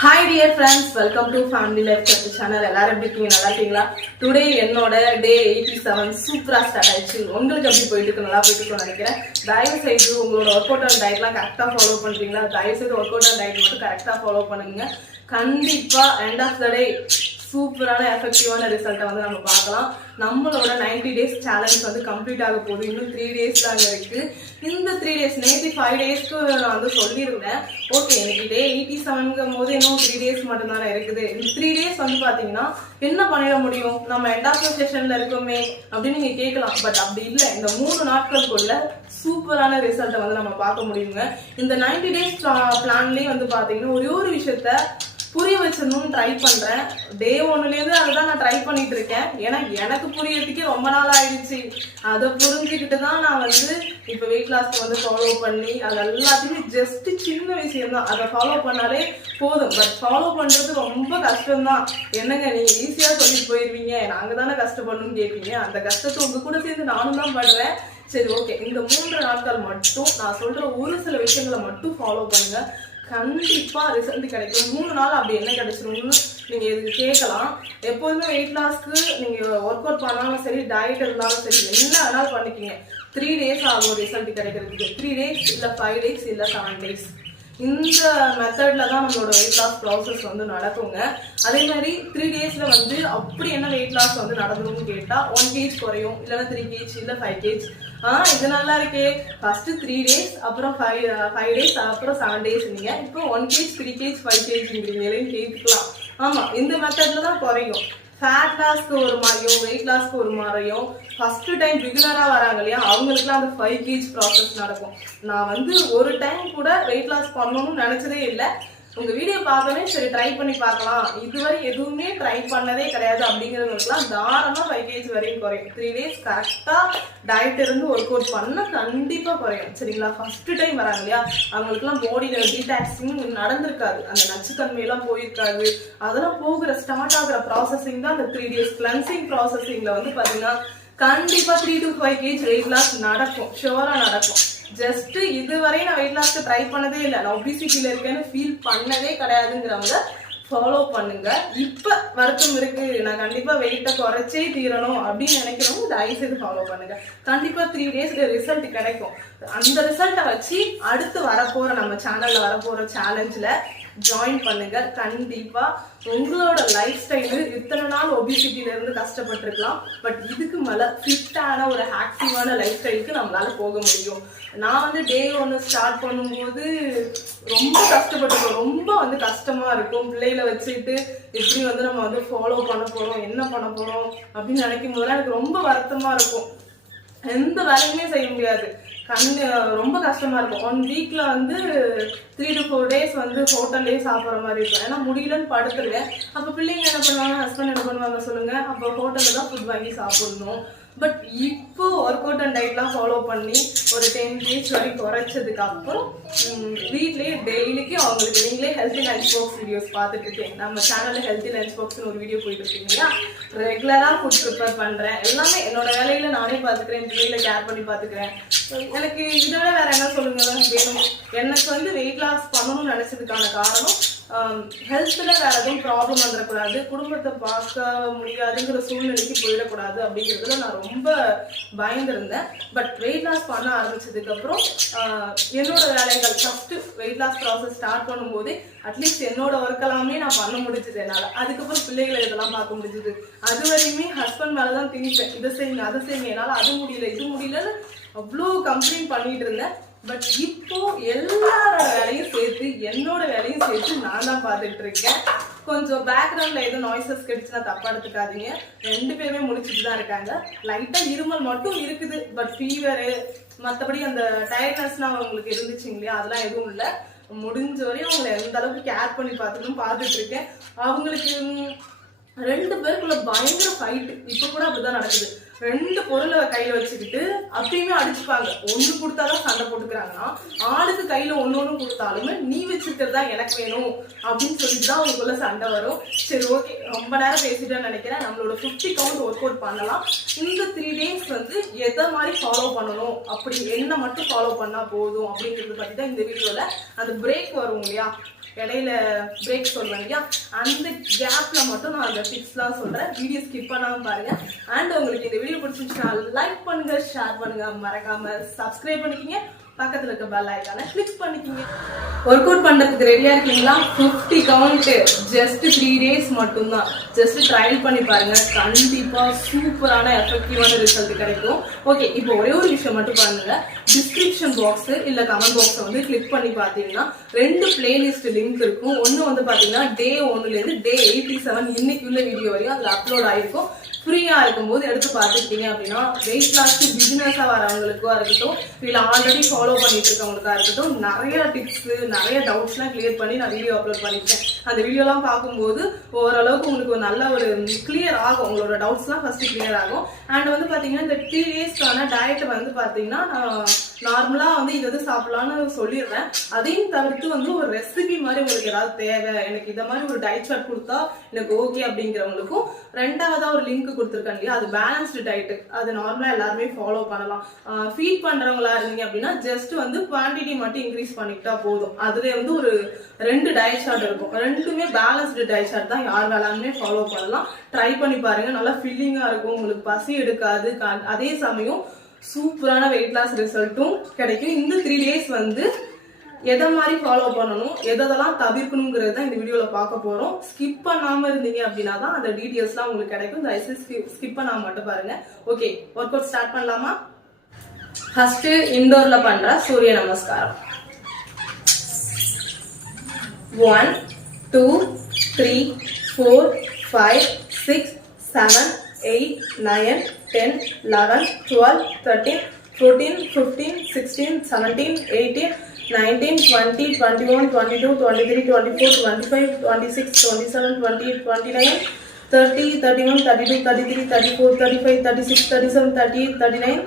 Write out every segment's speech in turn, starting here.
Hi dear friends, welcome to Family Life Church channel. எல்லாரும் எப்படி இருக்கீங்க? நல்லா இருக்கீங்களா? Today என்னோட டே 87 சூப்பரா ஸ்டார்ட் ஆயிடுச்சு. உங்களுக்கு எப்படி போயிட்டு இருக்கு? நல்லா போயிட்டு இருக்கும்னு நினைக்கிறேன். தயவு செய்து உங்களோட ஒர்க் அவுட் அண்ட் டயட்லாம் கரெக்டா ஃபாலோ பண்றீங்களா? தயவு செய்து ஒர்க் அவுட் அண்ட் டயட் மட்டும் கரெக்டா ஃபாலோ பண்ணுங்க. கண்டிப்பா எண்ட் ஆஃப் த டே சூப்பரான எஃபெக்டிவான ரிசல்ட்டை வந்து நம்ம பார்க்கலாம். நம்மளோட 90 days சேலஞ்ச் வந்து கம்ப்ளீட் ஆக போகுது. இன்னும் 3 days தாங்க இருக்கு. இந்த 3 days நேற்று 5 daysக்கு நான் வந்து சொல்லியிருந்தேன். ஓகே, இன்னைக்கு டே 87ங்கும் போது இன்னும் 3 days மட்டும் தானே இருக்குது. இந்த 3 days வந்து பாத்தீங்கன்னா என்ன பண்ணிட முடியும்? நம்ம எண்ட் ஆஃப் செஷன்ல இருக்கோமே அப்படின்னு நீங்க கேட்கலாம். பட் அப்படி இல்லை. இந்த 3 நாட்களுக்குள்ள சூப்பரான ரிசல்ட்டை வந்து நம்ம பார்க்க முடியுங்க. இந்த 90 days பிளான்லயே வந்து பாத்தீங்கன்னா ஒரே ஒரு விஷயத்த புரிய வச்சிடணும்னு ட்ரை பண்றேன். டே 1லேருந்து அதுதான் நான் ட்ரை பண்ணிட்டு இருக்கேன். ஏன்னா எனக்கு புரியறதுக்கே ரொம்ப நாள் ஆயிடுச்சு. அதை புரிஞ்சுக்கிட்டு தான் நான் வந்து இப்போ வெயிட் லாஸ்க்கு வந்து ஃபாலோ பண்ணி அது எல்லாத்தையுமே ஜஸ்ட் சின்ன விஷயம் தான். அதை ஃபாலோ பண்ணாலே போதும். பட் ஃபாலோ பண்றது ரொம்ப கஷ்டம்தான். என்னங்க நீங்க ஈஸியா சொல்லிட்டு போயிருவீங்க, நாங்க தானே கஷ்டப்படணும்னு கேட்பீங்க. அந்த கஷ்டத்தை உங்க கூட சேர்ந்து நானும் தான் பண்றேன். சரி, ஓகே, இந்த 3 நாட்கள் மட்டும் நான் சொல்ற ஒரு சில விஷயங்களை மட்டும் ஃபாலோ பண்ணுங்க. கண்டிப்பா ரிசல்ட் கிடைக்கும். 3 நாள் அப்படி என்ன கிடைச்சிரும்னு நீங்க இதுக்கு கேட்கலாம். எப்போதுமே வெயிட் லாஸ்க்கு நீங்க ஒர்க் அவுட் பண்ணாலும் சரி, டயட் இருந்தாலும் சரி, என்ன வேணாலும் பண்ணிக்கிங்க. 3 days ஆகும் ரிசல்ட் கிடைக்கிறதுக்கு. 3 days இல்ல 5 days இல்ல 7 days. இந்த மெத்தட்ல தான் நம்மளோட வெயிட் லாஸ் ப்ராசஸ் வந்து நடக்குங்க. அதே மாதிரி 3 daysல வந்து அப்படி என்ன வெயிட் லாஸ் வந்து நடந்துரும்னு கேட்டா 1 kg குறையும், இல்லைன்னா 3 kg இல்ல 5 kg. இது நல்லா இருக்கே. ஃபர்ஸ்ட் 3 days, அப்புறம் 5 days, அப்புறம் 7 days. நீங்க இப்போ 1 kg 3 kg 5 kg கேட்டுக்கலாம். ஆமா, இந்த மெத்தட்ல தான் குறையும். ஃபேட் லாஸ்க்கு ஒரு மாதிரியும் வெயிட் லாஸ்க்கு ஒரு மாதிரியும் ஃபர்ஸ்ட் டைம் பிகினரா வராங்க இல்லையா, அவங்களுக்குலாம் அந்த 5 kg ப்ராசஸ் நடக்கும். நான் வந்து ஒரு டைம் கூட வெயிட் லாஸ் பண்ணணும்னு நினைச்சதே இல்லை. உங்க வீடியோ பார்த்தோன்னே சரி ட்ரை பண்ணி பார்க்கலாம், இதுவரை எதுவுமே ட்ரை பண்ணதே கிடையாது அப்படிங்கிறவங்களுக்குலாம் தாராளமா 5 kg வரையும் குறையும். 3 days கரெக்டா டயட் இருந்து ஒர்க் அவுட் பண்ண கண்டிப்பா குறையும். சரிங்களா? ஃபர்ஸ்ட் டைம் வராங்க இல்லையா, அவங்களுக்குலாம் பாடியில டீடாக்சிங் நடந்திருக்காது, அந்த நச்சுத்தன்மையெல்லாம் போயிருக்காது. அதெல்லாம் போகிற ஸ்டார்ட் ஆகுற ப்ராசஸிங் தான் அந்த 3 days கிளன்சிங் ப்ராசஸிங்ல வந்து பாத்தீங்கன்னா கண்டிப்பா 3 to 5 kg வெயிட் லாஸ் நடக்கும். ஷுவரா நடக்கும். ஜஸ்ட் இதுவரை நான் வெயிட் லாஸ்க்கு ட்ரை பண்ணதே இல்லை, நான் ஒபிசிட்டியில இருக்கேன்னு ஃபீல் பண்ணதே கிடையாதுங்கிறவங்க ஃபாலோ பண்ணுங்க. இப்ப வருத்தம் இருக்கு, நான் கண்டிப்பா வெயிட்டை குறைச்சே தீரணும் அப்படின்னு நினைக்கிறவங்க தயவு செய்து ஃபாலோ பண்ணுங்க. கண்டிப்பா 3 daysல ரிசல்ட் கிடைக்கும். அந்த ரிசல்ட்டை வச்சு அடுத்து வரப்போற நம்ம சேனல்ல வரப்போற சேலஞ்சில் ஜாயின் பண்ணுங்க. கண்டிப்பா உங்களோட லைஃப் ஸ்டைலு இத்தனை நாள் ஒபிசிட்டில இருந்து கஷ்டப்பட்டிருக்கலாம், பட் இதுக்கு மேல ஃபிட்டான ஒரு ஆக்டிவான லைஃப் ஸ்டைலுக்கு நம்மளால போக முடியும். நான் வந்து டே 1 ஸ்டார்ட் பண்ணும்போது ரொம்ப கஷ்டப்பட்டிருக்கோம். ரொம்ப வந்து கஷ்டமா இருக்கும். பிள்ளைகளை வச்சுட்டு எப்படி வந்து நம்ம வந்து ஃபாலோ பண்ண போறோம், என்ன பண்ண போறோம் அப்படின்னு நினைக்கும் போதெல்லாம் எனக்கு ரொம்ப வருத்தமா இருக்கும். எந்த வேலையுமே செய்ய முடியாது. ரொம்ப கஷ்டமா இருக்கும். 1 வீக்ல வந்து 3 to 4 days வந்து ஹோட்டல்லே சாப்பிட்ற மாதிரி இருக்கும். ஏன்னா முடியலன்னு படுத்துருவேன். அப்ப பிள்ளைங்க என்ன பண்ணுவாங்க, ஹஸ்பண்ட் என்ன பண்ணுவாங்க சொல்லுங்க, அப்ப ஹோட்டல்ல தான் ஃபுட் வாங்கி சாப்பிடணும். பட் இப்போ ஒர்க் அவுட் அண்ட் டயட்லாம் ஃபாலோ பண்ணி ஒரு 10 kg வரைக்கும் குறைச்சதுக்கு அப்புறம் வீட்லயே டெய்லிக்கு அவங்களுக்கு நீங்களே ஹெல்த்தி லஞ்ச் பாக்ஸ் வீடியோஸ் பார்த்துட்டு இருக்கேன். நம்ம சேனல்ல ஹெல்த்தி லஞ்ச் பாக்ஸ்னு ஒரு வீடியோ போயிட்டு இருக்கீங்களா, ரெகுலரா ஃபுட் ப்ரிப்பேர் பண்றேன். எல்லாமே என்னோட வேலையில நானே பார்த்துக்கிறேன், பிள்ளைகளை கேர் பண்ணி பார்த்துக்கிறேன். எனக்கு இதோட வேற என்ன சொல்லுங்க வேணும். எனக்கு வந்து வெயிட் லாஸ் பண்ணணும்னு நினைச்சதுக்கான காரணம் ஹெல்த்ல வேற எதுவும் ப்ராப்ளம் வந்துடக்கூடாது, குடும்பத்தை பார்க்க முடியாதுங்கிற சூழ்நிலைக்கு போயிடக்கூடாது அப்படிங்கிறதுல நான் ரொம்ப பயந்துருந்தேன். பட் வெயிட் லாஸ் பண்ண ஆரம்பிச்சதுக்கு அப்புறம் என்னோட வேலைகள் first weight loss process start பண்ணும்போதே அட்லீஸ்ட் என்னோட ஒர்க் எல்லாமே நான் பண்ண முடிஞ்சது என்னால. அதுக்கப்புறம் பிள்ளைகளை இதெல்லாம் பார்க்க முடிஞ்சது. அது வரையுமே ஹஸ்பண்ட் மேலதான் திணிப்பேன், இதை செய்யுங்க அதை செய்யுங்க, என்னால அது முடியல இது முடியலன்னு அவ்வளோ கம்ப்ளைண்ட் பண்ணிட்டு இருந்தேன். பட் இப்போ எல்லாரோட வேலையும் சேர்த்து என்னோட வேலையும் சேர்த்து நான் தான் பார்த்துட்டு இருக்கேன். கொஞ்சம் பேக்ரவுண்ட்ல எதுவும் நாய்ஸஸ் கிடைச்சுன்னா தப்பா எடுத்துக்காதீங்க. 2 பேருமே முடிச்சுட்டு தான் இருக்காங்க. லைட்டா இருமல் மட்டும் இருக்குது, பட் ஃபீவரு மற்றபடி அந்த டயர்ட்னஸ்லாம் அவங்களுக்கு இருந்துச்சு இல்லையா, அதெல்லாம் எதுவும் இல்லை. முடிஞ்ச வரையும் அவங்களை எந்த அளவுக்கு கேர் பண்ணி பார்த்துட்டு இருக்கேன். அவங்களுக்கு 2 பேருக்குள்ள பயங்கர ஃபைட். இப்ப கூட அப்படிதான் நடக்குது. 2 பொருளை கையில வச்சுக்கிட்டு அப்பயுமே அடிச்சுப்பாங்க. 1 கொடுத்தாதான் சண்டை போட்டுக்கிறாங்கன்னா, ஆளுக்கு கையில 1 கொடுத்தாலுமே நீ வச்சிருக்கிறதா எனக்கு வேணும் அப்படின்னு சொல்லிட்டு தான் அவங்களுக்குள்ள சண்டை வரும். சரி, ஓகே, ரொம்ப நேரம் பேசிட்டேன்னு நினைக்கிறேன். நம்மளோட 50 கவுண்ட் ஒர்க் அவுட் பண்ணலாம். இந்த 3 days வந்து எதை மாதிரி ஃபாலோ பண்ணணும், அப்படி என்ன மட்டும் ஃபாலோ பண்ணா போதும் அப்படிங்கிறது பத்தி தான் இந்த வீடியோல அந்த பிரேக் வரும் இல்லையா, இடையில பிரேக் சொல்லுவேன் இல்லையா, அந்த கேப்ல மட்டும் நான் அந்த டிப்ஸ்லாம் சொல்றேன். வீடியோ ஸ்கிப் பண்ணாம பாருங்க. அண்ட் உங்களுக்கு இந்த வீடியோ பிடிச்சிருந்துச்சுன்னா லைக் பண்ணுங்க, ஷேர் பண்ணுங்க, மறக்காம சப்ஸ்கிரைப் பண்ணிக்கிங்க, பக்கத்துல இருக்க பெல் ஐகானை கிளிக் பண்ணிக்கிங்க. ஒர்க் அவுட் பண்றதுக்கு ரெடியா இருக்கீங்களா? 50 கவுண்ட் ஜஸ்ட் 3 டேஸ் மட்டும்தான். ஜஸ்ட் ட்ரையல் பண்ணி பாருங்க, கண்டிப்பா சூப்பரான எஃபெக்டிவான ரிசல்ட் கிடைக்கும். ஓகே, இப்போ ஒரே ஒரு விஷயம் மட்டும் பண்ணுங்க. டிஸ்கிரிப்ஷன் பாக்ஸ் இல்ல கமெண்ட் பாக்ஸ் வந்து கிளிக் பண்ணி பாத்தீங்கன்னா 2 பிளேலிஸ்ட் லிங்க் இருக்கும். ஒன்னு வந்து பாத்தீங்கன்னா டே 1ல இருந்து டே 87 இன்னைக்கு உள்ள வீடியோ வரையும் அதுல அப்லோட் ஆயிருக்கும். ஃப்ரீயா இருக்கும்போது எடுத்து பார்த்துக்கிட்டீங்க அப்படின்னா வெயிட் லாஸ்க்கு பிசினஸா வரவங்களுக்கா இருக்கட்டும், இல்ல ஆல்ரெடி ஃபாலோ பண்ணிட்டு இருக்கவங்களுக்கா இருக்கட்டும், நிறைய டிப்ஸ், நிறைய டவுட்ஸ் எல்லாம் கிளியர் பண்ணி நான் வீடியோ அப்லோட் பண்ணிருக்கேன். அந்த வீடியோ எல்லாம் பார்க்கும்போது ஓரளவுக்கு உங்களுக்கு ஒரு நல்ல ஒரு கிளியர் ஆகும், உங்களோட டவுட்ஸ் எல்லாம் ஃபர்ஸ்ட் கிளியர் ஆகும். அண்ட் வந்து பாத்தீங்கன்னா இந்த 3 டேஸ்க்கான டயட் வந்து பாத்தீங்கன்னா நார்மலா வந்து இது சாப்பிடலாம்னு சொல்லிடுறேன். அதையும் தவிர்த்து வந்து ஒரு ரெசிபி மாதிரி உங்களுக்கு ஏதாவது தேவை, எனக்கு இதை மாதிரி ஒரு டயட் சார்ட் கொடுத்தா எனக்கு ஓகே அப்படிங்கிறவங்களுக்கும் ரெண்டாவதா ஒரு லிங்க் கொடுத்துருக்கேன் இல்லையா, அது பேலன்ஸ்டு டயட். அது நார்மலா எல்லாருமே ஃபாலோ பண்ணலாம். ஃபீட் பண்றவங்களா இருந்தீங்க அப்படின்னா ஜஸ்ட் வந்து குவான்டிட்டி மட்டும் இன்க்ரீஸ் பண்ணிக்கிட்டா போதும். அதுல வந்து ஒரு 2 டயட் சார்ட் இருக்கும். ரெண்டுமே பேலன்ஸ்டு டயட் சார்ட் தான், யார் வேளாமே ஃபாலோ பண்ணலாம். ட்ரை பண்ணி பாருங்க, நல்லா ஃபில்லிங்கா இருக்கும், உங்களுக்கு பசி எடுக்காது, அதே சமயம் சூப்பரான வெயிட் லாஸ் ரிசல்ட்டும் கிடைக்கும். இந்த 3 டேஸ் வந்து எதை மாதிரி ஃபாலோ பண்ணணும், எதெல்லாம் தவிர்க்கணுங்கிறது தான் இந்த வீடியோல பார்க்க போறோம். ஸ்கிப் பண்ணாம இருந்தீங்க அப்படின்னா தான் அந்த டீடைல்ஸ்லாம் உங்களுக்கு கிடைக்கும். தயவுசெய்து ஸ்கிப் பண்ணாம மட்டும் பாருங்க. ஓகே, ஒர்க் அவுட் ஸ்டார்ட் பண்ணலாமா? ஃபர்ஸ்ட் இண்டோர்ல பண்ற சூரிய நமஸ்காரம். 1 2 3 4 5 6 7 8 9 10 11 12 13 14 15 16 17 18 19 20 21 22 23 24 25 26 27 28 29 30 31 32 33 34 35 36 37 38 39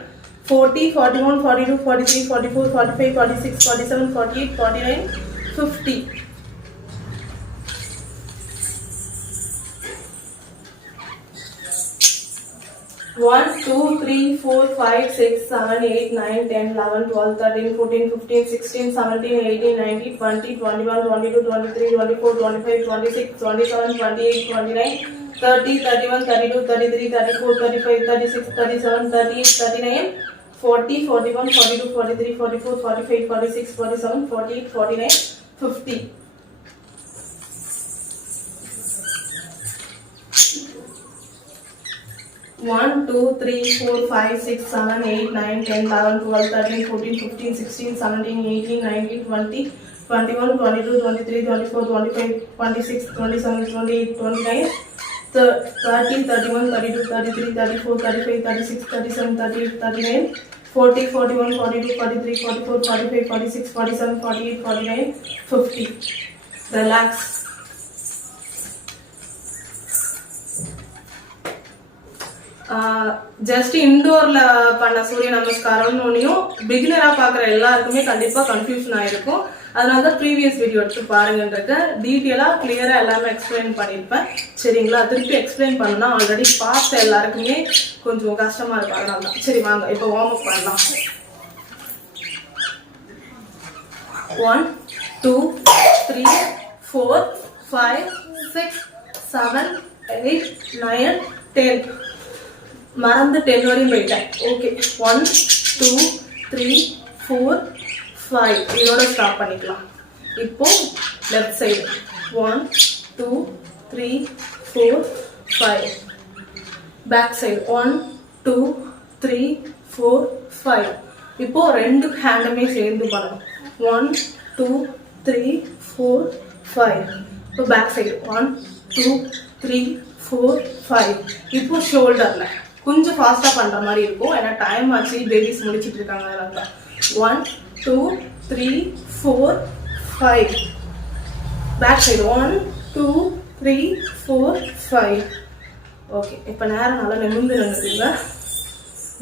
40 41 42 43 44 45 46 47 48 49 50. 1 2 3 4 5 6 7 8 9 10 11 12 13 14 15 16 17 18 19 20 21 22 23 24 25 26 27 28 29 30 31 32 33 34 35 36 37 38 39 40 41 42 43 44 45 46 47 48 49 50. 1 2 3 4 5 6 7 8 9 10 11 12 13 14 15 16 17 18 19 20 21 22 23 24 25 26 27 28 29 30 31 32 33 34 35 36 37 38 39 40 41 42 43 44 45 46 47 48 49 50. Relax. ஜஸ்ட் இண்டோர்ல பண்ண சூரிய நமஸ்காரம்னு பிகினரா பாக்குற எல்லாருக்குமே கண்டிப்பா கன்ஃபியூஷன் ஆயிருக்கும். அதனாலதான் ப்ரீவியஸ் வீடியோ எடுத்து பாருங்கன்றது டீட்டெயிலா கிளியரா எல்லாமே எக்ஸ்பிளைன் பண்ணிருப்பேன். சரிங்களா? திருப்பி எக்ஸ்பிளைன் பண்ணா ஆல்ரெடி பார்த்த எல்லாருக்குமே கொஞ்சம் கஷ்டமா இருக்கும். அதனால சரி வாங்க இப்போ வார்ம் அப் பண்ணலாம். 1 2 3 4 5 6 7 8 9 10. மறந்து 10 வரையும் போயிட்டேன். ஓகே, 1 2 3 4 5 இதோட ஸ்டாப் பண்ணிக்கலாம். இப்போ லெஃப்ட் சைடு 1 2 3 4 5. Back side 1 2 3 4 5. இப்போ 2 ஹேண்டுமே சேர்ந்து பண்ணணும். 1 2 3 4 5. இப்போ பேக் சைடு 1 2 3 4 5. இப்போ ஷோல்டர்ல கொஞ்சம் ஃபாஸ்டா பண்ற மாதிரி இருக்கும், ஏன்னா டைம் ஆச்சு, பேபிஸ் முடிச்சிட்டு இருக்காங்க. அதனால 1 2 3 4 5. Back side 1 2 3 4 5. ஓகே, இப்போ நேரம் நல்லா நிமிர்ந்து நின்றுங்க.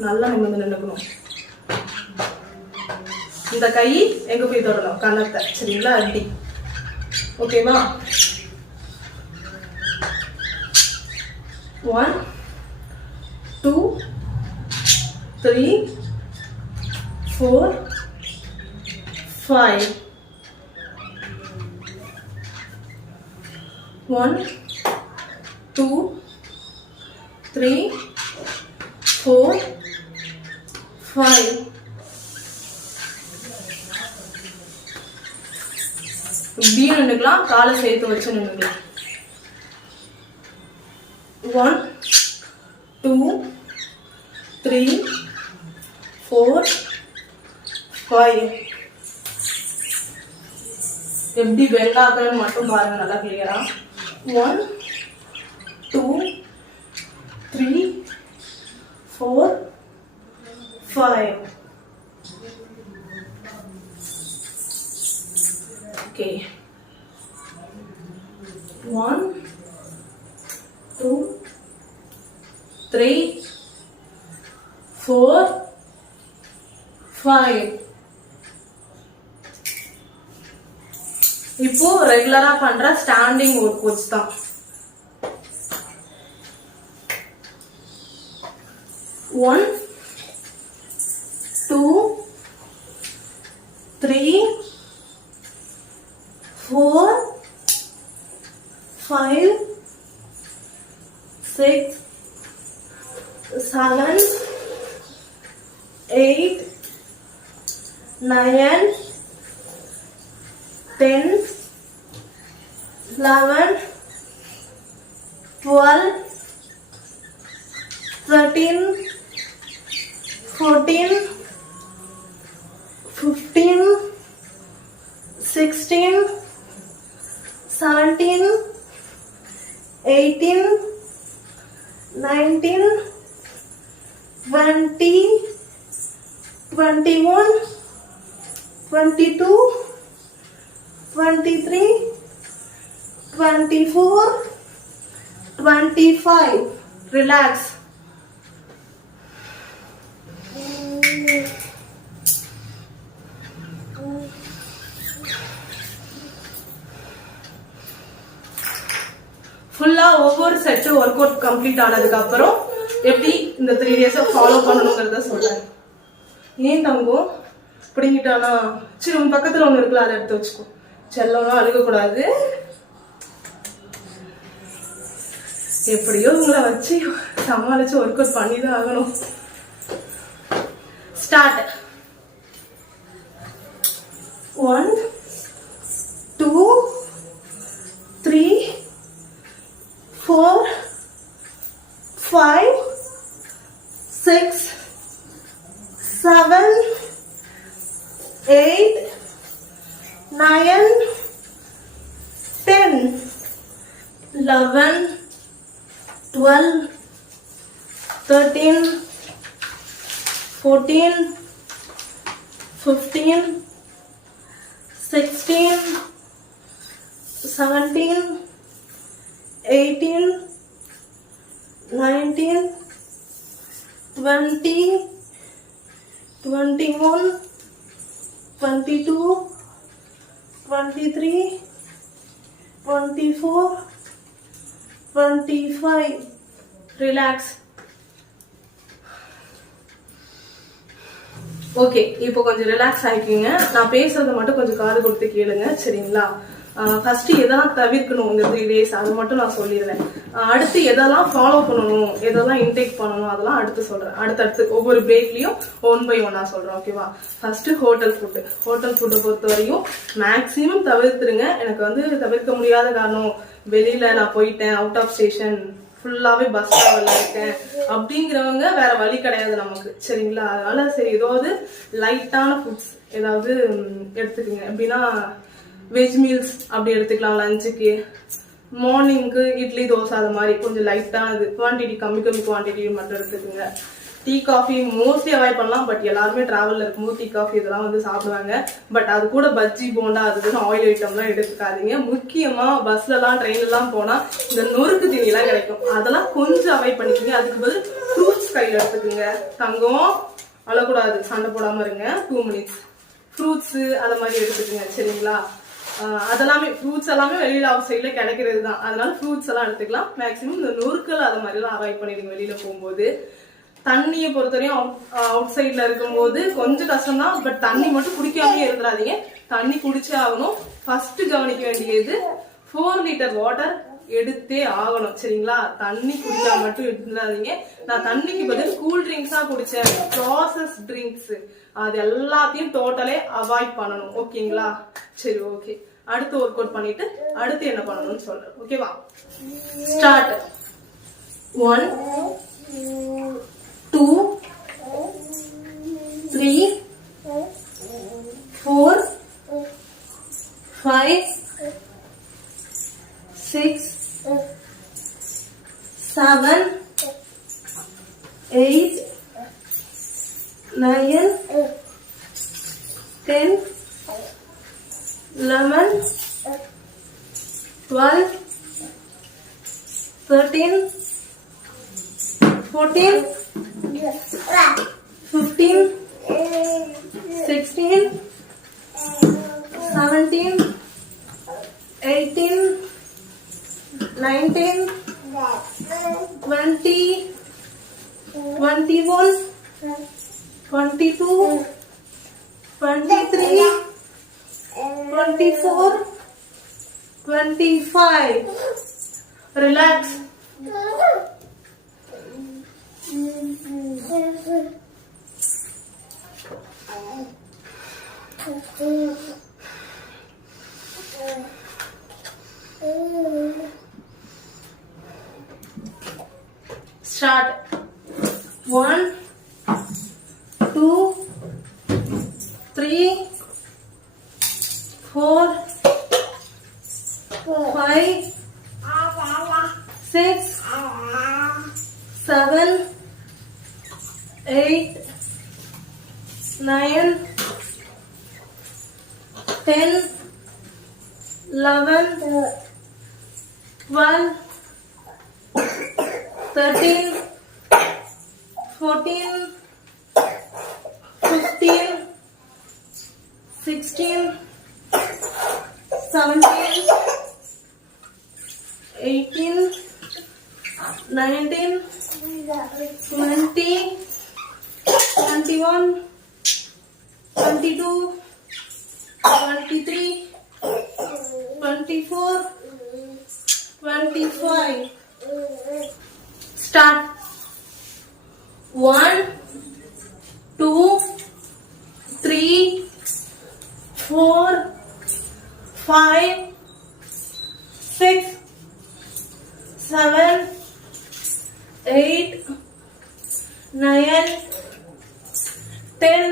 நல்லா நிமிர்ந்து நின்றுக்கணும். இந்த கை எங்க போய் தொடரும்? கணத்தை. சரிங்களா? அப்படி. ஓகேவா? 1 2 3 4 5. 1 2 3 4 5. இப்படி நின்றுக்கலாம், காலை சேர்த்து வச்சு நின்றுக்கலாம். 1 2 3 4 5. எப்படி பெண்ட் ஆகுறன்னு மட்டும் பாருங்க நல்லா கிளியரா. 1 2 3 4 5. Okay. 1 2 3 4 5. இப்போ ரெகுலரா பண்ற ஸ்டாண்டிங் ஒர்க் அவுட்ஸ் தான். 1 2 3 4 5 6 7 8 9 10 11 12 13 14 15 16 17 18 19 20 21 22 23 24 25. Relax. ஃபுல்லா ஒவ்வொரு செட் ஒர்க் அவுட் கம்ப்ளீட் ஆனதுக்கு அப்புறம் எப்படி இந்த 3 days ஃபாலோ பண்ணணுங்கிறத சொல்றேன். ஏன் தங்கம் பிடிங்கிட்டானா? சரி, உன் பக்கத்துல ஒண்ணு இருக்குல்ல, அதை எடுத்து வச்சுக்கோ. செல்லம்லாம் அழுகக்கூடாது. எப்படியோ உங்களை வச்சு சமாளிச்சு ஒர்க் அவுட் பண்ணிதான் ஆகணும். ஸ்டார்ட். 1 2 3 4 5 6 7 8 9 10 11 12 13 14 15 16 17 18 19 20 21 22 23 24 25. Relax. ஓகே, இப்போ கொஞ்சம் ரிலாக்ஸ் ஆயிக்கீங்க. நான் பேசுறதை மட்டும் கொஞ்சம் காது கொடுத்து கேளுங்க, சரிங்களா? ஃபர்ஸ்ட் எதெல்லாம் தவிர்க்கணும் இந்த 3 days அதை மட்டும் நான் சொல்லிடுறேன். அடுத்து எதெல்லாம் ஃபாலோ பண்ணணும், எதெல்லாம் இன்டேக் பண்ணணும், அதெல்லாம் அடுத்து சொல்றேன். அடுத்தடுத்து ஒவ்வொரு பிரேக்லயும் 1 by 1 சொல்றேன். ஓகேவா? ஃபர்ஸ்ட் ஹோட்டல் ஃபுட்டு பொறுத்த வரையும் மேக்சிமம் தவிர்த்துருங்க. எனக்கு வந்து தவிர்க்க முடியாத காரணம், வெளியில நான் போயிட்டேன், அவுட் ஆஃப் ஸ்டேஷன், ஃபுல்லாவே பஸ் டிராவல்ல இருக்கேன் அப்படிங்கிறவங்க வேற வழி கிடையாது நமக்கு, சரிங்களா? அதனால சரி ஏதாவது லைட்டான ஃபுட்ஸ் ஏதாவது எடுத்துக்கோங்க. எப்படின்னா வெஜ் மீல்ஸ் அப்படி எடுத்துக்கலாம். லஞ்சுக்கு, மார்னிங்க்கு இட்லி தோசை அது மாதிரி கொஞ்சம் லைட்டானது, குவான்டிட்டி கம்மி குவான்டிட்டி மட்டும் எடுத்துக்கோங்க. டீ காஃபி மோஸ்ட்லி அவாய்ட் பண்ணலாம். பட் எல்லாருமே டிராவல்ல இருக்கும்போது டீ காஃபி இதெல்லாம் வந்து சாப்பிடுவாங்க. பட் அது கூட பஜ்ஜி போண்டா அதுன்னு ஆயில் ஐட்டம்லாம் எடுத்துக்காதீங்க. முக்கியமா பஸ்ல எல்லாம் ட்ரெயின்ல எல்லாம் போனா இந்த நொறுக்கு தீனி எல்லாம் கிடைக்கும், அதெல்லாம் கொஞ்சம் அவாய்ட் பண்ணிக்கோங்க. அதுக்கு பதில் ஃப்ரூட்ஸ் கையில எடுத்துக்கோங்க. தங்கம் அழக்கூடாது, சண்டை போடாம இருங்க. 2 minutes ஃப்ரூட்ஸ் அந்த மாதிரி எடுத்துக்கோங்க, சரிங்களா? அதெல்லாமே ஃப்ரூட்ஸ் எல்லாமே வெளியில அவுட் சைட்ல கிடைக்கிறது தான். அதனால ஃப்ரூட்ஸ் எல்லாம் எடுத்துக்கலாம். மேக்சிமம் இந்த நொறுக்கள் அது மாதிரி எல்லாம் அவாய்ட் பண்ணிடுங்க வெளியில போகும்போது. தண்ணியை பொறுத்தவரையும் அவுட் சைட்ல இருக்கும்போது கொஞ்சம் கஷ்டம் தான். பட் தண்ணி மட்டும் குடிக்காமலே இருந்துடாதீங்க, தண்ணி குடிச்சே ஆகணும். ஃபர்ஸ்ட் கவனிக்க வேண்டியது 4 liter வாட்டர் எடுத்தே ஆகணும் சரிங்களா. தண்ணி குடிச்சா மட்டும் எடுத்துடாதீங்க. நான் தண்ணிக்கு பதில் கூல் ட்ரிங்க்ஸா குடிச்சேன், ப்ராசஸ் ட்ரிங்க்ஸ் அது எல்லாத்தையும் டோட்டலே அவாய்ட் பண்ணணும் ஓகேங்களா. சரி ஓகே, அடுத்து ஒர்க் அவுட் பண்ணிட்டு அடுத்து என்ன பண்ணணும்னு சொல்றேன் ஓகேவா. Start. 1 2 3 4 5 6 7 8 9 10 11 12 13 14 15 16 17 18 19 20 21 22 23 24 25. Relax. Start. 1 2 3 4 5 6 7 8 9 10 11 12 13 14 15 16 17 18 19 20 21 22 23 24 25. Start. 1 2 3 4 5 6 7 8 9 10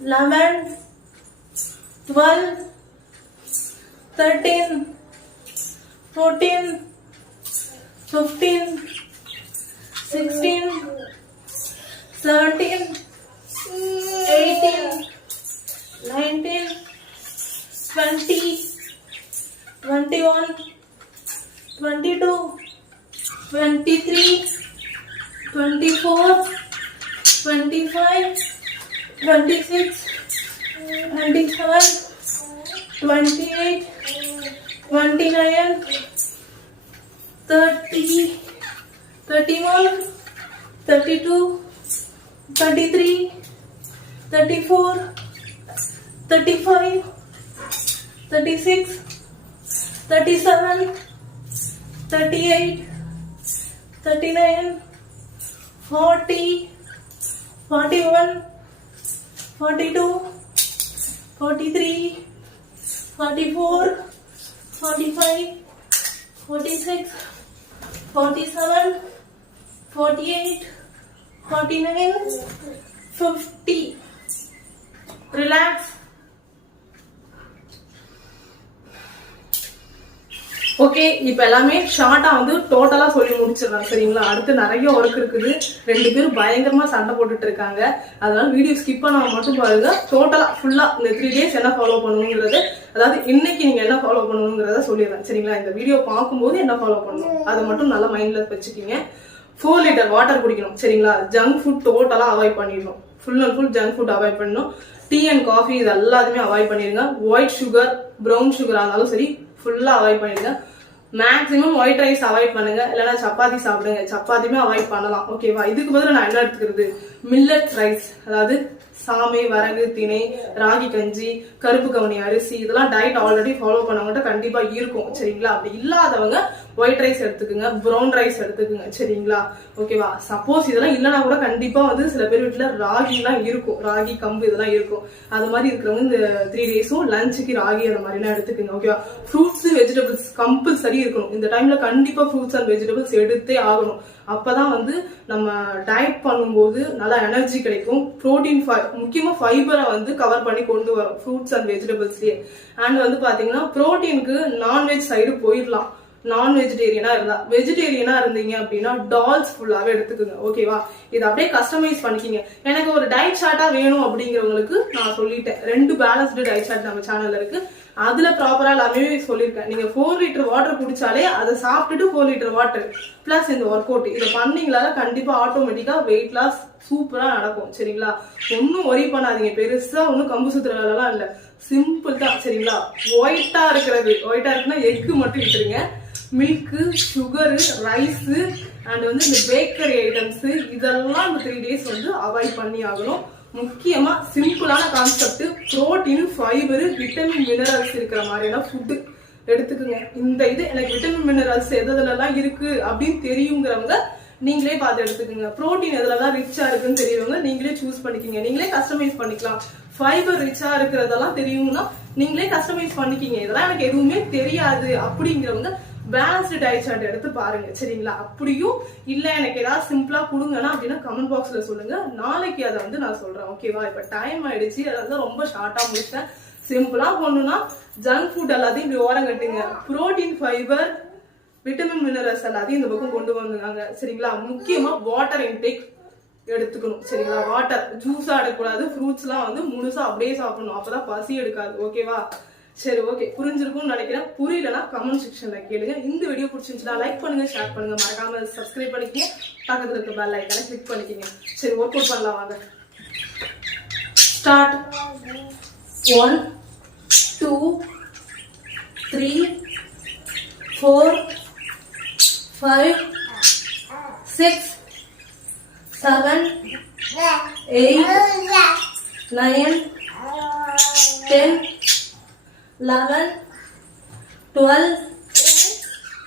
11 12 13 14 15 16 17 18 19 20 21 22 23 24 25 26 27 28 29 30 31 32 33 34 35 36 37 38 39 40 41 42 43 44 45 46 47 48 49 50. Relax. Okay, இப்ப எல்லாமே ஷார்ட்டா வந்து டோட்டலா சொல்லி முடிச்சிடலாம் சரிங்களா. அடுத்து நிறைய ஒர்க் இருக்குது. 2 பேரும் பயங்கரமா சண்டை போட்டுட்டு இருக்காங்க. அதனால வீடியோ ஸ்கிப் பண்ணாம மட்டும் பாருங்க. டோட்டலா ஃபுல்லா இந்த 3 days என்ன ஃபாலோ பண்ணணுங்கிறது, அதாவது இன்னைக்கு நீங்க என்ன ஃபாலோ பண்ணணுங்கிறத சொல்லிடுறேன் சரிங்களா. இந்த வீடியோ பார்க்கும்போது என்ன ஃபாலோ பண்ணணும் அதை மட்டும் நல்லா மைண்ட்ல வச்சுக்கிங்க. 4 liter வாட்டர் குடிக்கணும் சரிங்களா. ஜங்க் ஃபுட் டோட்டலா அவாய்ட் பண்ணிடணும். Full and full junk food avoid பண்ணணும். டீ அண்ட் காஃபி இது எல்லாத்தையுமே அவாய்ட் பண்ணிடுங்க. ஒயிட் சுகர் ப்ரௌன் சுகரா இருந்தாலும் சரி ஃபுல்லா அவாய்ட் பண்ணிடுங்க. மேக்ஸிமம் ஒயிட் ரைஸ் அவாய்ட் பண்ணுங்க, இல்லைன்னா சப்பாத்தி சாப்பிடுங்க. சப்பாத்தியுமே அவாய்ட் பண்ணலாம் ஓகேவா. இதுக்கு பதில் நான் என்ன எடுத்துக்கிறது, மில்லட் ரைஸ், அதாவது சாமை, வரகு, திணை, ராகி கஞ்சி, கருப்பு கவுனி அரிசி இதெல்லாம் டயட் ஆல்ரெடி ஃபாலோ பண்ணவங்ககிட்ட கண்டிப்பா இருக்கும் சரிங்களா. அப்படி இல்லாதவங்க ஒயிட் ரைஸ் எடுத்துக்குங்க, ப்ரௌன் ரைஸ் எடுத்துக்குங்க சரிங்களா. ஓகேவா. சப்போஸ் இதெல்லாம் இல்லைன்னா கூட கண்டிப்பா வந்து சில பேர் வீட்டுல ராகி எல்லாம் இருக்கும், ராகி கம்பு இதெல்லாம் இருக்கும். அது மாதிரி இருக்கிறவங்க இந்த 3 டேஸும் லஞ்சுக்கு ராகி அந்த மாதிரி எல்லாம் எடுத்துக்குங்க. ஓகேவா. ஃப்ரூட்ஸ் வெஜிடபிள்ஸ் கம்பல்சரி இருக்கணும். இந்த டைம்ல கண்டிப்பா ஃப்ரூட்ஸ் அண்ட் வெஜிடபிள்ஸ் எடுத்தே ஆகணும். அப்பதான் வந்து நம்ம டயட் பண்ணும்போது நல்லா எனர்ஜி கிடைக்கும். புரோட்டீன் முக்கியமா ஃபைபரை வந்து கவர் பண்ணி கொண்டு வரும் ஃப்ரூட்ஸ் அண்ட் வெஜிடபிள்ஸ்லயே. அண்ட் வந்து பாத்தீங்கன்னா புரோட்டீனுக்கு நான்வெஜ் சைடு போயிடலாம். நான் வெஜிடேரியனா இருந்தீங்க அப்படின்னா டால்ஸ் ஃபுல்லாவே எடுத்துக்கோங்க. ஓகேவா. இது அப்படியே கஸ்டமைஸ் பண்ணிக்கிங்க. எனக்கு ஒரு டயட் சார்ட்டா வேணும் அப்படிங்கிறவங்களுக்கு நான் சொல்லிட்டேன், 2 பேலன்ஸ்டு டயட் சார்ட் நம்ம சேனல்ல இருக்கு. அதுல ப்ராப்பரா எல்லாமே சொல்லியிருக்கேன். நீங்க 4 லிட்டர் வாட்டர் குடிச்சாலே அதை சாப்பிட்டுட்டு 4 லிட்டர் வாட்டர் பிளஸ் இந்த ஒர்க் அவுட் இதை பண்ணீங்களால கண்டிப்பா ஆட்டோமேட்டிக்கா வெயிட் லாஸ் சூப்பரா நடக்கும் சரிங்களா. ஒன்னும் ஒரி பண்ணாதீங்க. பெருசா ஒன்னும் கம்பு சுத்துற வேலைலாம் இல்ல, சிம்பிள் தான் சரிங்களா. ஒயிட்டா இருக்குன்னா எக்கு மட்டும் விட்டுருங்க. மில்க்கு, சுகரு, ரைஸ் அண்ட் வந்து இந்த பேக்கரி ஐட்டம்ஸ் இதெல்லாம் இந்த 3 டேஸ் வந்து அவாய்ட் பண்ணி ஆகணும். முக்கியமா சிம்பிளான concept, protein, fibre, vitamin, minerals இருக்கிற மாதிரியான ஃபுட்டு எடுத்துக்குங்க. இந்த இது எனக்கு விட்டமின் மினரல்ஸ் எதுலலாம் இருக்கு அப்படின்னு தெரியுங்கிறவங்க நீங்களே பார்த்து எடுத்துக்கோங்க. புரோட்டீன் எதுலதான் ரிச்சா இருக்குன்னு தெரியவங்க நீங்களே சூஸ் பண்ணிக்கிங்க, நீங்களே கஸ்டமைஸ் பண்ணிக்கலாம். ஃபைபர் ரிச்சா இருக்கிறதெல்லாம் தெரியும்னா நீங்களே கஸ்டமைஸ் பண்ணிக்கிங்க. இதெல்லாம் எனக்கு எதுவுமே தெரியாது அப்படிங்கிறவங்க பேலன்ஸ்டு டயட் சார்ட் எடுத்து பாருங்க சரிங்களா. அப்படியும் இல்ல எனக்கு ஏதாவது சிம்பிளா கொடுங்கன்னா அப்படின்னா கமெண்ட் பாக்ஸ்ல சொல்லுங்க, நாளைக்கு அதை வந்து நான் சொல்றேன். ஓகேவா. இப்ப டைம் ஆயிடுச்சு, அதான் ரொம்ப ஷார்ட்டா முடிச்சேன். சிம்பிளா போடணும்னா ஜங்க் ஃபுட் எல்லாத்தையும் இப்படி ஓரம் கட்டுங்க. புரோட்டீன், ஃபைபர், விட்டமின், மினரல்ஸ் எல்லாத்தையும் இந்த பக்கம் கொண்டு வந்தாங்க சரிங்களா. முக்கியமா வாட்டர் இன்டேக் எடுத்துக்கணும் சரிங்களா. வாட்டர் ஜூஸா எடுக்கக்கூடாது. ஃப்ரூட்ஸ் எல்லாம் வந்து முழுசா அப்படியே சாப்பிடணும், அப்பதான் பசி எடுக்காது. ஓகேவா. சரி ஓகே, புரிஞ்சிருக்கும்னு நினைக்கிறேன். புரியலன்னா கமெண்ட் செக்ஷன்ல கேளுங்க. இந்த வீடியோ பிடிச்சிருந்துச்சுன்னா லைக் பண்ணுங்க, ஷேர் பண்ணுங்க, மறக்காம சப்ஸ்கிரைப் பண்ணிக்கங்க, பக்கத்துல இருக்க பெல் ஐகானை கிளிக் பண்ணிக்கங்க. சரி ஒர்க் அவுட் பண்ணலாம் வாங்க. Start. 1 2 3 4 5 6 7 8 9 10 11 12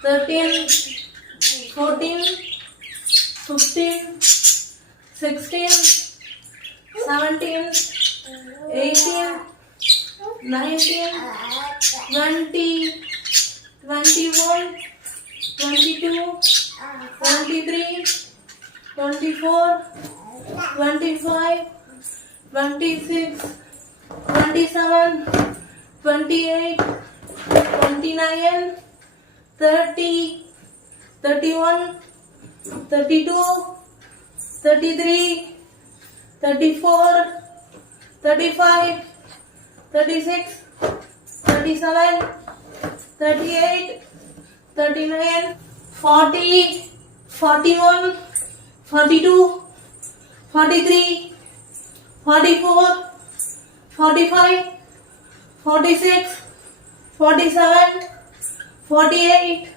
13 14 15 16 17 18 19 20 21 22 23 24 25 26 27 28 29 30 31 32 33 34 35 36 37 38 39 40 41 42 43 44 45 46 47 48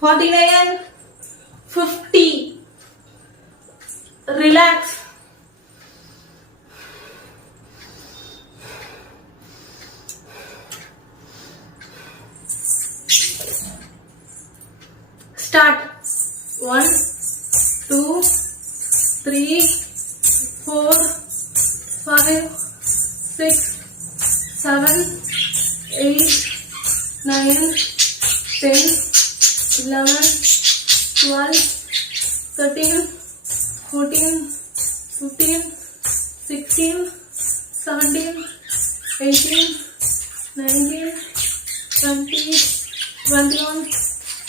49 50. Relax. Start. 1 2 3 4 5 6 7 8 9 10 11 12 13 14 15 16 17 18 19 20 21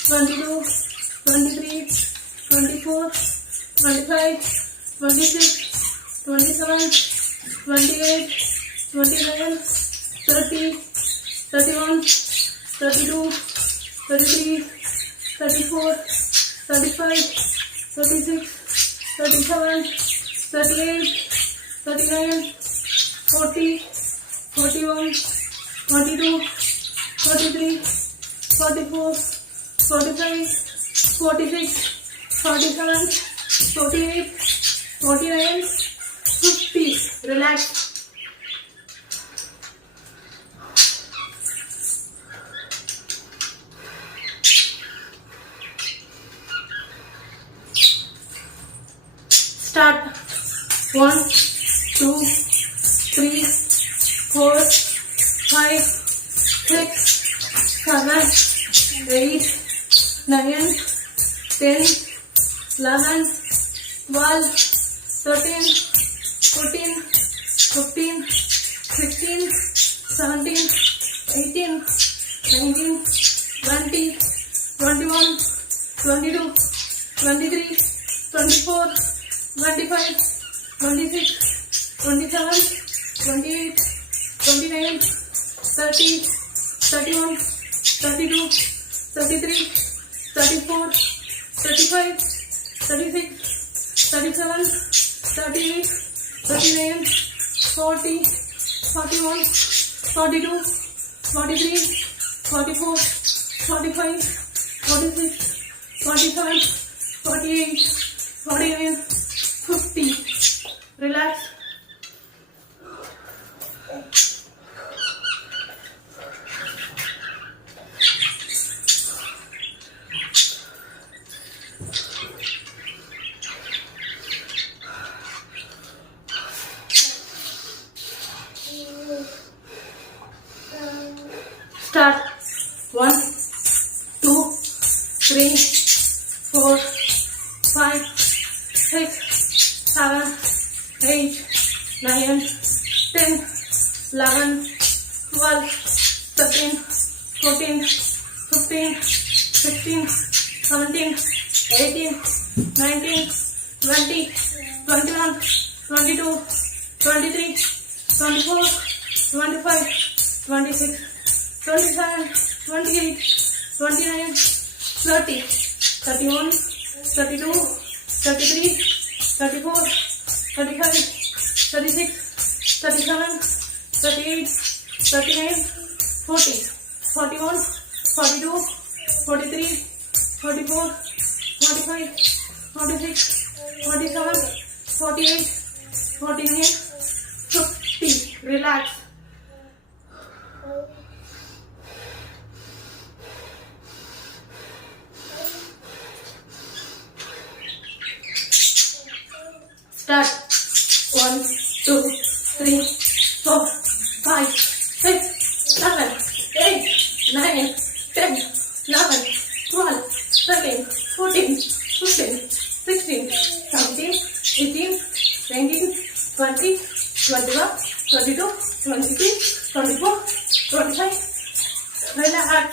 22 23 24 25 26 27 28 29 30 31 32 33 34 35 36 37 38 39 40 41 42 43 44 45 46 47 48 49 50. Relax. Start. 1, 2, 3, 4, 5, 6, 7, 8, 9, 10, 11, 12, 13, 14, 15, 16, 17, 18, 19, 20, 21, 22, 23, 24, 25, 26, 27, 28, 29, 30, 31, 32, 33, 34, 35, 36, 37, 38, 39, 40, 41, 42, 43, 44, 45, 46, 47, 48, 49, 50. Relax. Start. 1, 2, 3, 4, 5, 6, 7, 8, 9, 10, 11, 12, 13, 14, 15, 16, 17, 18, 19, 20, 21, 22, 23, 24, 25, 26, 27, 28, 29, 30, 31, 32, 33, 34, 35, 36, 37, 38, 39, 40, 41, 42, 43, 44, 45, 46, 47, 48, 49, 50. Relax. Start. 1, 2, 3, 4, 5, 6, 7, 8, 9, 10, 11, 12, 13, 14, 15, 16, 17, 18, 19, 20, 21, 22, 23, 24, 25. Relax.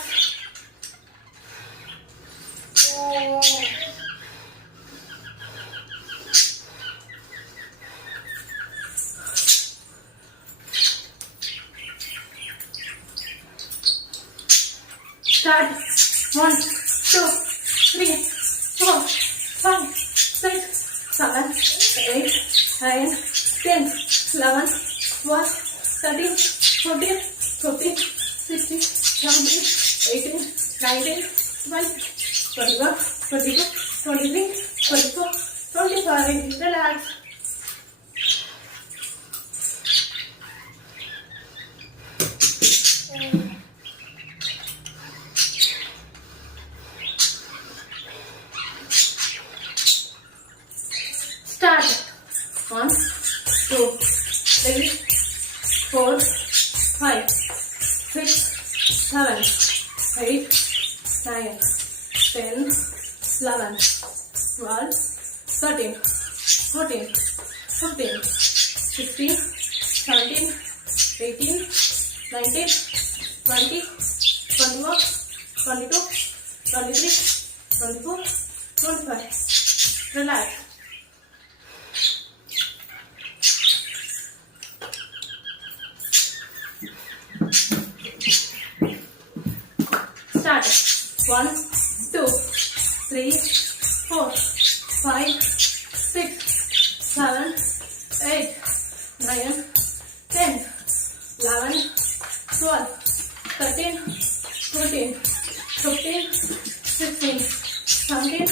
Start. 1, 2, 3, 4, 5, 6, 7, 8, 9, 10, 11, 12, 13, 14, 15, 16, 17, 18, 19, 20, 21, 22, 23, 24, 25. Relax. Start. 1, 2, 3, 4, 5, 6, 7, 8, 9, 10, 11, 12, 13, 14, 15, 16, 17, 18, 19, 20, 21, 22, 23, 24, 25. Relax. Start. 1, 2, 3, 4, 5, 6, 7, 8, 9, 10, 11, 12, 13, 14, 15, 16, 17,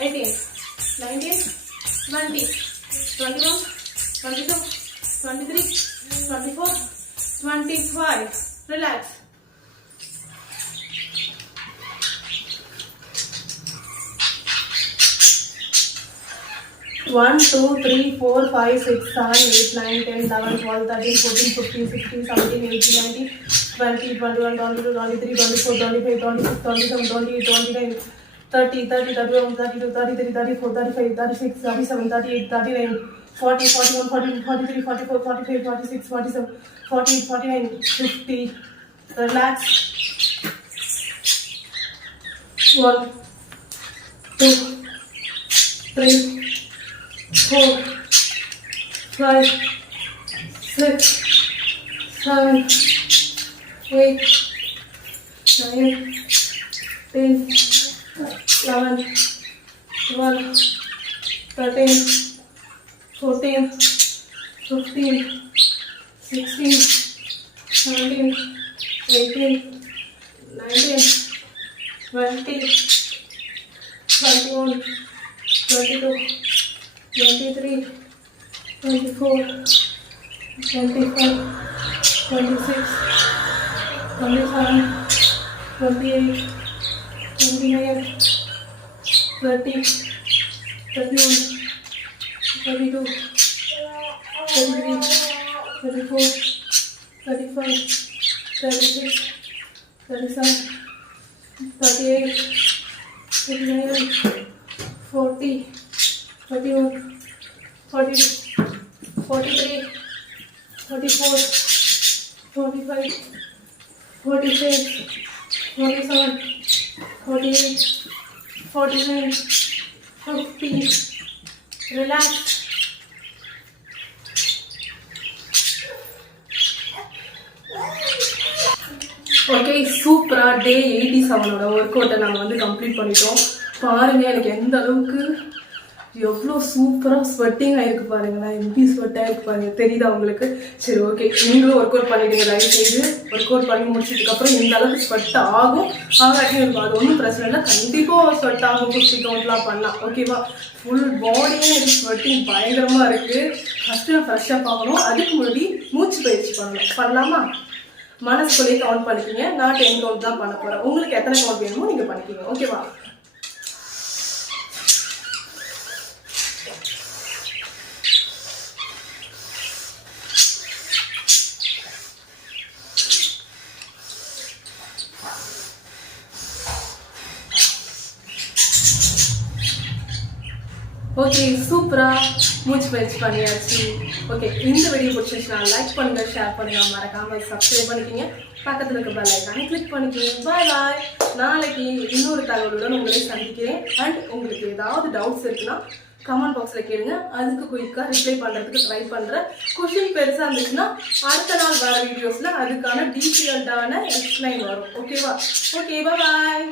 18, 19, 20, 21, 22, 1 2 3 4 5 6 7 8 9 10 11 12 13 14 15 16 17 18 19 20 21 22 23 24 25 26 27 28 29 30 30 31 32 33 34 35 36 37 38 39 40 41 42 43 44 45 46 47 48 49 50. Relax. 1 2 3 4 5 6 7 8 9 10 11 12 13 14 15 16 17 18 19 20 21 22 23 24 25 26 27 28 29 30 31 32 33 34 35 36 37 38 39 40 41 42 43 44 45 46 47 48 49 50. Relax. Okay, சூப்பரா டே 87 ஒர்க் அவுட்டை நம்ம வந்து கம்ப்ளீட் பண்ணிட்டோம். பாருங்க எனக்கு எந்த அளவுக்கு எவ்வளோ சூப்பரா ஸ்வெட்டிங் ஆயிருக்கு பாருங்களேன். எப்படி ஸ்வெட் ஆயிருக்கு பாருங்க, தெரியுதா உங்களுக்கு? சரி, ஓகே, நீங்களும் ஒர்க் அவுட் பண்ணிடுங்க. தயவு செய்து ஒர்க் அவுட் பண்ணி முடிச்சதுக்கு அப்புறம் இந்த அளவுக்கு ஸ்வெட் ஆகும் ஆகாட்டியும் இருக்கும், அது ஒன்றும் பிரச்சனை இல்லை. கண்டிப்பாக ஸ்வெட் ஆகும். 50 கவுண்ட்லாம் பண்ணலாம். ஓகேவா? ஃபுல் பாடியே எனக்கு ஸ்வெட்டிங் பயங்கரமா இருக்கு. ஃபர்ஸ்ட் ஃப்ரெஷ்ஷாக பார்க்கணும். அதுக்கு முன்னாடி மூச்சு பயிற்சி பண்ணலாமா? மனசுக்குள்ளேயே கவுண்ட் பண்ணிக்கிங்க. நான் 10 கவுண்ட் தான் பண்ண போறேன். உங்களுக்கு எத்தனை கவுண்ட் வேணுமோ நீங்க பண்ணிக்கிங்க. ஓகேவா? ஓகே, சூப்பரா மூச்சு பயிற்சி பண்ணியாச்சு. ஓகே, இந்த வீடியோ பிடிச்சிருச்சுன்னா லைக் பண்ணுங்க, ஷேர் பண்ணுங்க, மறக்காம சப்ஸ்கிரைப் பண்ணிக்கிங்க, பக்கத்துல இருக்க பெல் ஐகானை கிளிக் பண்ணிக்கிங்க. பாய் பாய். நாளைக்கு இன்னொரு தகவலுடன் உங்களை சந்திக்கிறேன். அண்ட் உங்களுக்கு ஏதாவது டவுட்ஸ் இருக்குன்னா கமெண்ட் பாக்ஸ்ல கேளுங்க. அதுக்கு குயிக்கா ரிப்ளை பண்றதுக்கு ட்ரை பண்றேன். கொஸ்டின் பெருசா இருந்துச்சுன்னா அடுத்த நாள் வர வீடியோஸ்ல அதுக்கான டீட்டெயில்டான எக்ஸ்பிளைன் வரும். ஓகேவா? ஓகே, பாய்.